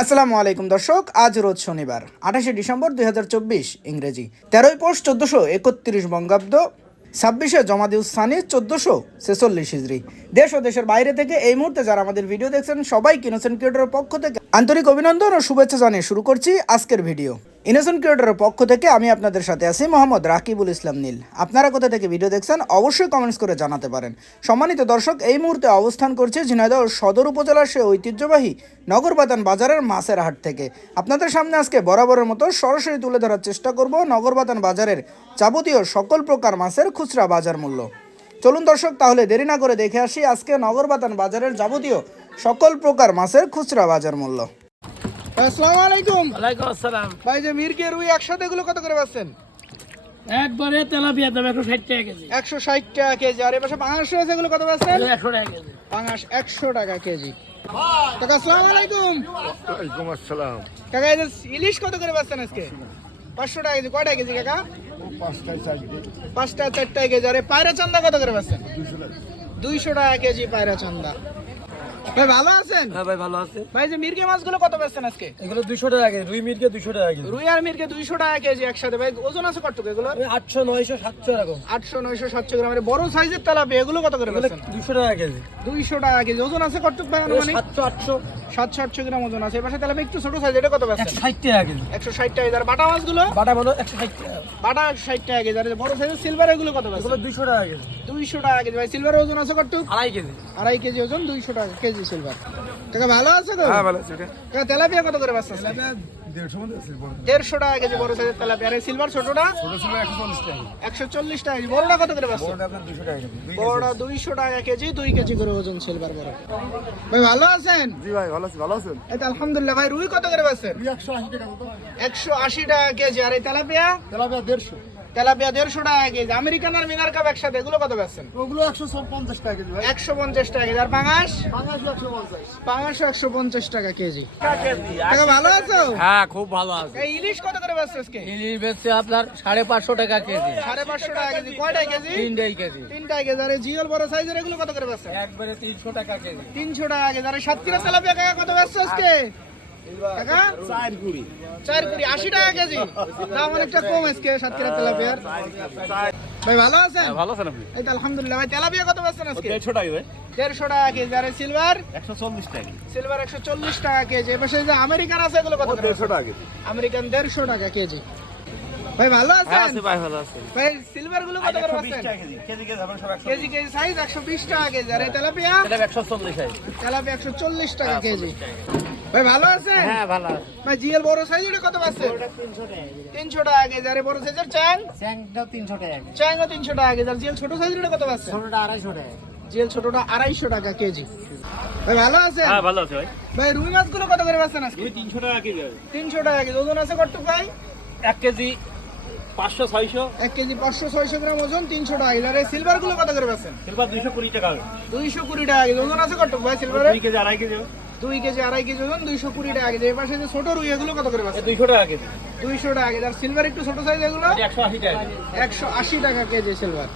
আসসালামু আলাইকুম, দর্শক। আজ রোজ শনিবার, আঠাশে ডিসেম্বর দুই হাজার চব্বিশ, ইংরেজি। তেরোই পোষ চোদ্দশো একত্রিশ বঙ্গাব্দ, ছাব্বিশে জমাদিউস সানি, চোদ্দশো ছেচল্লিশ হিজড়ি দেশ ও দেশের বাইরে থেকে এই মুহূর্তে যারা আমাদের ভিডিও দেখছেন সবাই কিনোসেন ক্রিয়েটরের পক্ষ থেকে আন্তরিক অভিনন্দন ও শুভেচ্ছা জানিয়ে শুরু করছি আজকের ভিডিও। ইনোসেন্ট ক্রিয়েটরের পক্ষ থেকে আমি আপনাদের সাথে আছি মোহাম্মদ রাকিবুল ইসলাম নীল। আপনারা কোথা থেকে ভিডিও দেখছেন অবশ্যই কমেন্টস করে জানাতে পারেন। সম্মানিত দর্শক, এই মুহূর্তে অবস্থান করছে ঝিনাইদহ সদর উপজেলার সে ঐতিহ্যবাহী নগরবাতান বাজারের মাছের হাট থেকে। আপনাদের সামনে আজকে বরাবরের মতো সরাসরি তুলে ধরার চেষ্টা করব নগরবাতান বাজারের যাবতীয় সকল প্রকার মাছের খুচরা বাজার মূল্য। চলুন দর্শক, তাহলে দেরি না করে দেখে আসি আজকে নগরবাতান বাজারের যাবতীয় সকল প্রকার মাছের খুচরা বাজার মূল্য। আসসালামু আলাইকুম। ওয়ালাইকুম আসসালাম। ভাই যে মিরকে রুই একসাথে এগুলো কত করে পাচ্ছেন একবারে তেলাপিয়া দাম একশো ষাট টাকা কেজি। একশো ষাট টাকা কেজি। আর এবার পাঙাশ রয়েছে এগুলো কত পাচ্ছেন একশো টাকা কেজি। পাঙাশ একশো টাকা কেজি। কাকা আসসালামু আলাইকুম। ওয়ালাইকুম আসসালাম। কাকা এই যে ইলিশ কত করে পাচ্ছেন আজকে? পাঁচশো টাকা কেজি। কয়টা কেজি কাকা? পাঁচটা চারটা কেজি। আরে পায়রা চান্দা কত করে পাচ্ছেন দুইশো টাকা কেজি পায়রা চান্দা। ভাই ভালো আছেন? হ্যাঁ ভাই ভালো আছে। ভাই যে মিরকে মাছগুলো কত পাচ্ছেন আজকে? এগুলো দুশো টাকা কেজি রুই মিরকে দুশো টাকা কেজি। রুই আর মিরকে দুইশো টাকা কেজি একসাথে। ভাই ওজন আছে কতটুকু এগুলো আটশো নয়শো সাতশো এরকম। আটশো নয়শো সাতশো গ্রামের বড় সাইজের তেলাপি এগুলো কত করে পাচ্ছেন দুশো টাকা কেজি। দুইশো টাকা কেজি। ওজন আছে কতটুকু ভাই আনুমানিক? সাতশো আটশো। সাতশো আটশো গ্রাম ওজন আছে। এবার তেলাপি একটু ছোট সাইজ এটা কত একশো ষাট টাকা কেজি। একশো ষাট টাকা। কেজি আর বাটা মাছগুলো? বাটা বলো একশো ষাট টাকা। বাটা ষাট টাকা কেজি। আর বড় সাইজের সিলভার এগুলো কত দুশো টাকা কেজি। দুইশো টাকা কেজি ভাই। সিলভারের ওজন আছে আড়াই কেজি। আড়াই কেজি ওজন দুইশো টাকা কেজি সিলভার টাকা ভালো আছে তো? হ্যাঁ ভালো আছে কাকা তেলাপিয়া কত করে দেড়শো টাকা কেজি বড় সাইজের তেলাপিয়া। আর সিলভার ছোটটা? ছোট ছিল একশো চল্লিশ টাকা একশো কেজি। বড়টা কত করে বড়টা দুইশো টাকা কেজি। দুই কেজি। করে ওজন সিলভার বড়। ভাই ভালো আছেন? জি ভাই ভালো আছে ভালো আছেন? এই তো আলহামদুলিল্লাহ। ভাই রুই কত করে দুই একশো আশি টাকা একশো আশি টাকা কেজি। আর এই তেলাপিয়া? তেলাপিয়া দেড়শো। তেলাপিয়া দেড়শো টাকা কেজি। আমেরিকান আর মিনার কাপ একসাথে এগুলো কত পাচ্ছেন ওগুলো একশো পঞ্চাশ টাকা কেজি ভাই। একশো পঞ্চাশ টাকা কেজি। আর পাঙাশ? পাঁচ একশো পঞ্চাশ। টাকা কেজি। টাকা ভালো আছো? হ্যাঁ খুব ভালো আছে। এই ইলিশ কত করে পাচ্ছ আজকে? ইলিশ বেচছে আপনার সাড়ে পাঁচশো টাকা কেজি। সাড়ে পাঁচশো টাকা কেজি। কয়টাই কেজি? তিনটাই কেজি। তিনটাই কেজি। আর জিওল বড় সাইজের এগুলো কত করে পাচ্ছেন একবারে তিনশো টাকা কেজি। তিনশো টাকা কেজি। আর এই সাতক্ষীরা তেলাপিয়া কাকা কত পাচ্ছ আজকে? কাকা চার কুড়ি। চার কুড়ি আশি টাকা কেজি। দাম অনেকটা কম আজকে সাতক্ষীরা তেলাপিয়ার। ভাই ভালো আছেন? ভালো আছেন আপনি? এই তো আলহামদুলিল্লাহ। ভাই তেলাপিয়া কত পাচ্ছেন আজকে? দেড়শো টাকা ভাই। দেড়শো টাকা কেজি। আর সিলভার? একশো চল্লিশ টাকা সিলভার একশো চল্লিশ টাকা কেজি। এবার সেই যে আমেরিকান আছে এগুলো কত করে দেড়শো টাকা কেজি। আমেরিকান দেড়শো টাকা কেজি। ভাই ভালো আছেন? ভাই ভালো আছে। ভাই সিলভারগুলো কত করে পাচ্ছেন কেজি। কেজি কেজি আপনার সব একশো কেজি কেজি সাইজ একশো বিশ টাকা কেজি। আর এই তেলাপিয়া একশো চল্লিশ তেলাপিয়া একশো চল্লিশ টাকা কেজি। ভাই ভালো আছেন? হ্যাঁ ভালো আছে। ভাই জিএল বড় সাইজ এটা কত পাচ্ছেন তিনশো টাকা কেজি। আর এই বড় সাইজের চ্যাং? স্যাংটাও তিনশো টাকা চ্যাংও তিনশো টাকা কেজি। আর জিএল ছোট সাইজের এটা কত পাচ্ছেন ছোটটা আড়াইশো টাকা জিএল ছোটটা আড়াইশো টাকা কেজি। ভাই ভালো আছেন? হ্যাঁ ভালো আছে ভাই। ভাই রুই মাছগুলো কত করে পাচ্ছেন আজকে? দুই তিনশো টাকা কেজি তিনশো টাকা কেজি। ওজন আছে কত ভাই? এক কেজি পাঁচশো ছয়শো। এক কেজি পাঁচশো ছয়শো গ্রাম ওজন তিনশো টাকা আর এই সিলভারগুলো কত করে পাচ্ছেন? সিলভার দুইশো কুড়ি টাকা দুইশো কুড়ি টাকা কেজি। ওজন আছে কত ভাই সিলভারে দুই কেজি আড়াই কেজি দুই কেজি আড়াই কেজি ওজন দুইশো কুড়ি টাকা কেজি। এবার যে ছোট রুই এগুলো কত করে পাচ্ছেন দুইশো টাকা কেজি। দুইশো টাকা কেজি। আর সিলভার একটু ছোট সাইজ এগুলো? একশো আশি টাকা একশো আশি টাকা কেজি সিলভার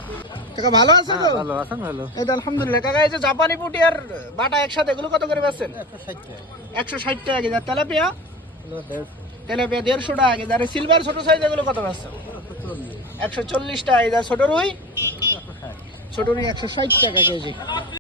কাকা ভালো আছে তো? ভালো আছেন ভালো। এই আলহামদুলিল্লাহ। কাকা এই যে জাপানি পুটি আর বাটা একসাথে এগুলো কত করে পাচ্ছেন একশো ষাট টাকা কেজি। আর তেলাপিয়া? তেলাপিয়া দেড়শো টাকা কেজি। আর সিলভার ছোট সাইজ এগুলো কত পাচ্ছেন একশো চল্লিশ। টাকা কেজি। আর ছোট রুই? ছোট রুই একশো ষাট টাকা কেজি।